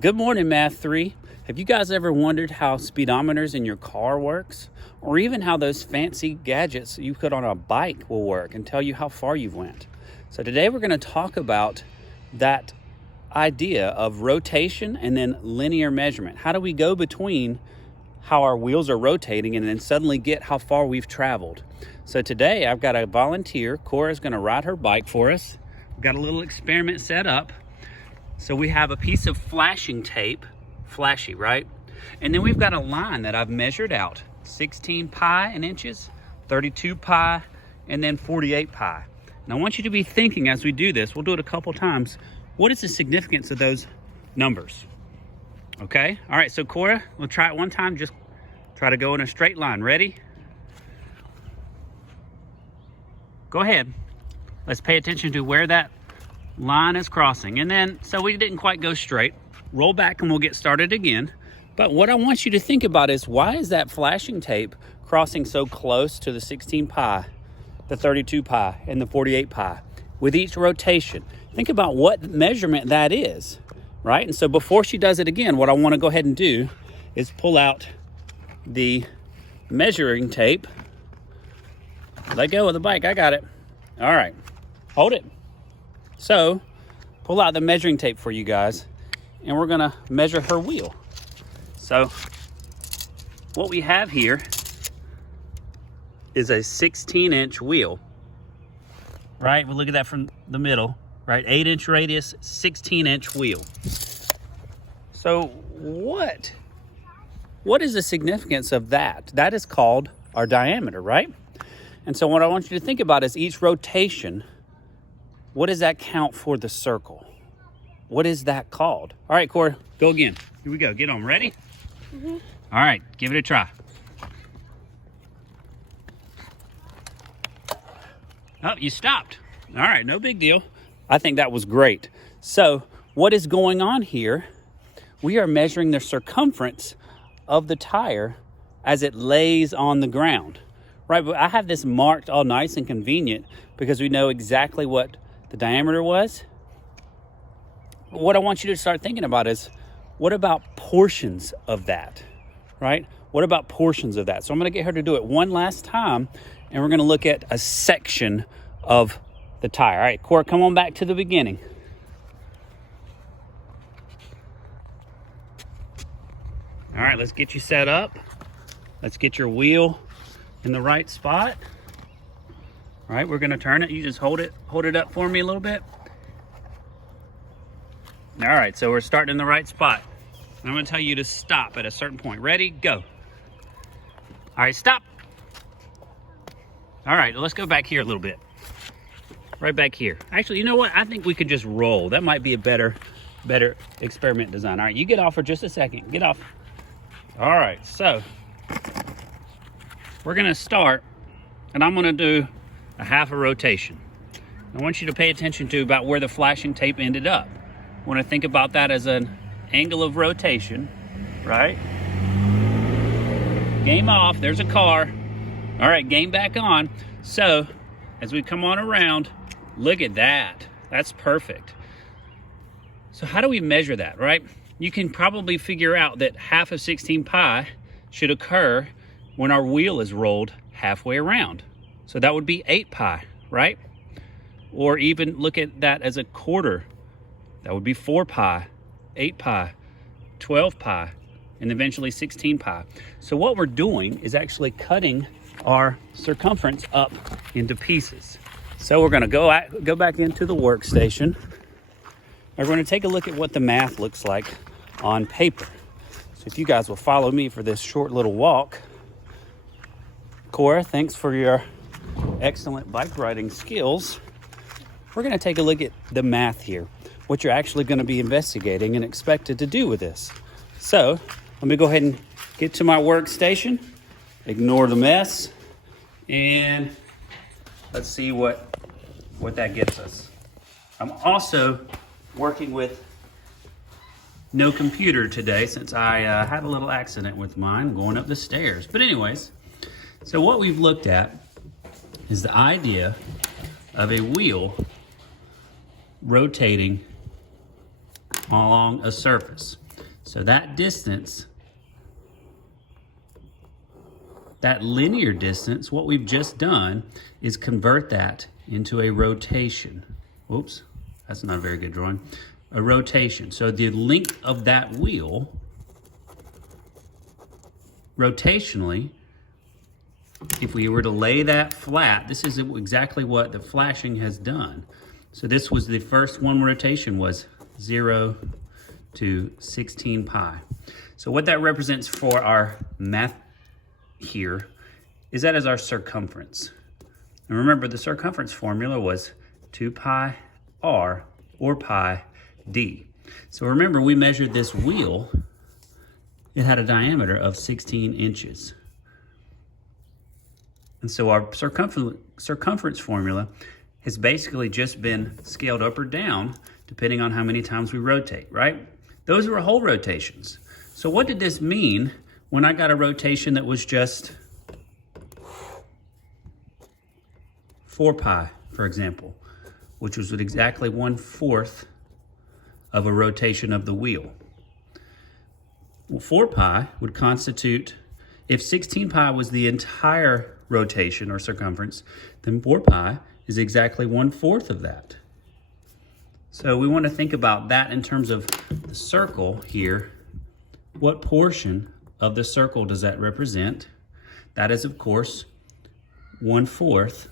Good morning, Math 3. Have you guys ever wondered how speedometers in your car works? Or even how those fancy gadgets you put on a bike will work and tell you how far you've went? So today we're going to talk about that idea of rotation and then linear measurement. How do we go between how our wheels are rotating and then suddenly get how far we've traveled? So today I've got a volunteer. Cora's going to ride her bike for us. We've got a little experiment set up. So we have a piece of flashing tape, flashy, right? And then we've got a line that I've measured out, 16 pi in inches, 32 pi, and then 48 pi. And I want you to be thinking as we do this, we'll do it a couple times, what is the significance of those numbers? Okay, all right, so Cora, we'll try it one time, just try to go in a straight line. Ready? Go ahead. Let's pay attention to where that line is crossing. And then, so we didn't quite go straight. Roll back and we'll get started again. But what I want you to think about is, why is that flashing tape crossing so close to the 16 pi, the 32 pi, and the 48 pi with each rotation? Think about what measurement that is, right? And so before she does it again, what I want to go ahead and do is pull out the measuring tape. Let go of the bike. I got it. All right. Hold it. So, pull out the measuring tape for you guys, and we're gonna measure her wheel. So, what we have here is a 16-inch wheel, right? We look at that from the middle, right? 8-inch radius, 16-inch wheel. So, what is the significance of that? That is called our diameter, right? And so what I want you to think about is each rotation. What does that count for the circle? What is that called? All right, Cora, go again. Here we go. Get on. Ready? Mm-hmm. All right, give it a try. Oh, you stopped. All right, no big deal. I think that was great. So what is going on here? We are measuring the circumference of the tire as it lays on the ground, right? But I have this marked all nice and convenient because we know exactly what the diameter was. What I want you to start thinking about is, what about portions of that, right? What about portions of that? So I'm going to get her to do it one last time, and we're going to look at a section of the tire. All right, Cora, come on back to the beginning. All right, let's get you set up. Let's get your wheel in the right spot. All right, we're gonna turn it. You just hold it up for me a little bit. All right, so we're starting in the right spot. I'm gonna tell you to stop at a certain point. Ready, go. All right, stop. All right, let's go back here a little bit. Right back here. Actually, you know what? I think we could just roll. That might be a better experiment design. All right, you get off for just a second. Get off. All right, so we're gonna start, and I'm gonna do a half a rotation. I want you to pay attention to about where the flashing tape ended up. I want to think about that as an angle of rotation, right? Game off, there's a car. All right, game back on. So as we come on around, look at that. That's perfect. So how do we measure that, right? You can probably figure out that half of 16 pi should occur when our wheel is rolled halfway around. So that would be 8 pi, right? Or even look at that as a quarter. That would be 4 pi, 8 pi, 12 pi, and eventually 16 pi. So what we're doing is actually cutting our circumference up into pieces. So we're gonna go back into the workstation. We're gonna take a look at what the math looks like on paper. So if you guys will follow me for this short little walk. Cora, thanks for your excellent bike riding skills. We're going to take a look at the math here, what you're actually going to be investigating and expected to do with this. So let me go ahead and get to my workstation, ignore the mess, and let's see what that gets us. I'm also working with no computer today since I had a little accident with mine going up the stairs. But anyways, so what we've looked at is the idea of a wheel rotating along a surface. So that distance, that linear distance, what we've just done is convert that into a rotation. Whoops, that's not a very good drawing. A rotation. So the length of that wheel, rotationally, if we were to lay that flat, this is exactly what the flashing has done. So this was the first one rotation was 0 to 16 pi. So what that represents for our math here is that as our circumference. And remember, the circumference formula was 2 pi r or pi d. So remember, we measured this wheel. It had a diameter of 16 inches. And so our circumference formula has basically just been scaled up or down depending on how many times we rotate, right? Those were whole rotations. So what did this mean when I got a rotation that was just 4 pi, for example, which was exactly 1/4 of a rotation of the wheel? Well, 4 pi would constitute, if 16 pi was the entire rotation or circumference, then 4 pi is exactly 1/4 of that. So we want to think about that in terms of the circle here. What portion of the circle does that represent? That is, of course, 1/4.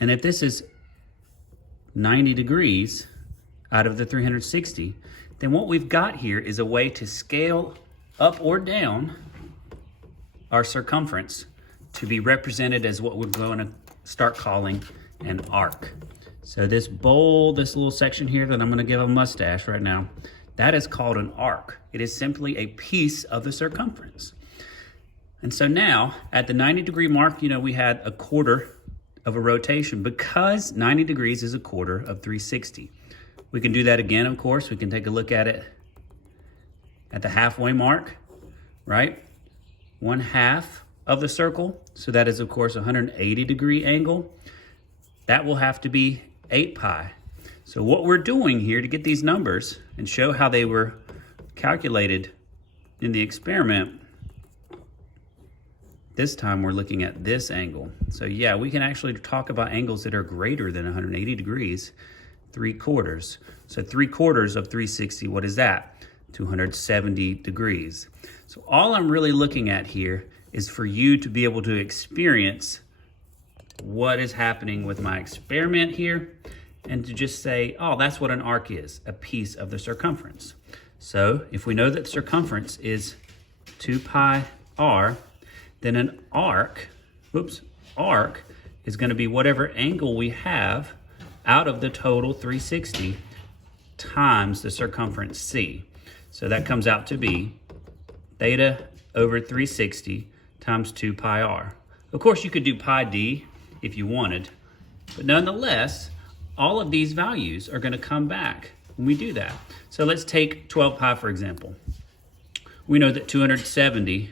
And if this is 90 degrees out of the 360, then what we've got here is a way to scale up or down our circumference to be represented as what we're going to start calling an arc. So this little section here that I'm going to give a mustache right now, that is called an arc. It is simply a piece of the circumference. And so now at the 90-degree mark, we had 1/4 of a rotation because 90 degrees is 1/4 of 360. We can do that again, of course. We can take a look at it at the halfway mark, right? 1/2 of the circle. So that is, of course, a 180-degree angle. That will have to be 8 pi. So what we're doing here to get these numbers and show how they were calculated in the experiment, this time we're looking at this angle. So yeah, we can actually talk about angles that are greater than 180 degrees, 3/4. So 3/4 of 360, what is that? 270 degrees. So all I'm really looking at here is for you to be able to experience what is happening with my experiment here and to just say, oh, that's what an arc is, a piece of the circumference. So if we know that circumference is 2 pi r, then an arc is going to be whatever angle we have out of the total 360 times the circumference c. So that comes out to be theta over 360 times 2 pi r. Of course, you could do pi d if you wanted, but nonetheless, all of these values are going to come back when we do that. So let's take 12 pi, for example. We know that 270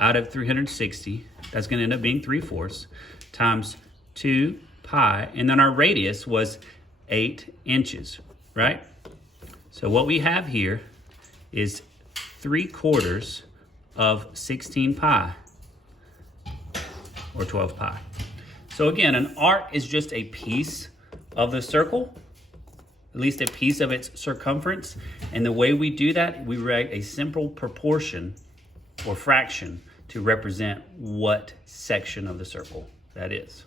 out of 360, that's going to end up being 3/4, times 2 pi, and then our radius was 8 inches, right? So what we have here is 3/4 of 16 pi, or 12 pi. So again, an arc is just a piece of the circle, at least a piece of its circumference. And the way we do that, we write a simple proportion or fraction to represent what section of the circle that is.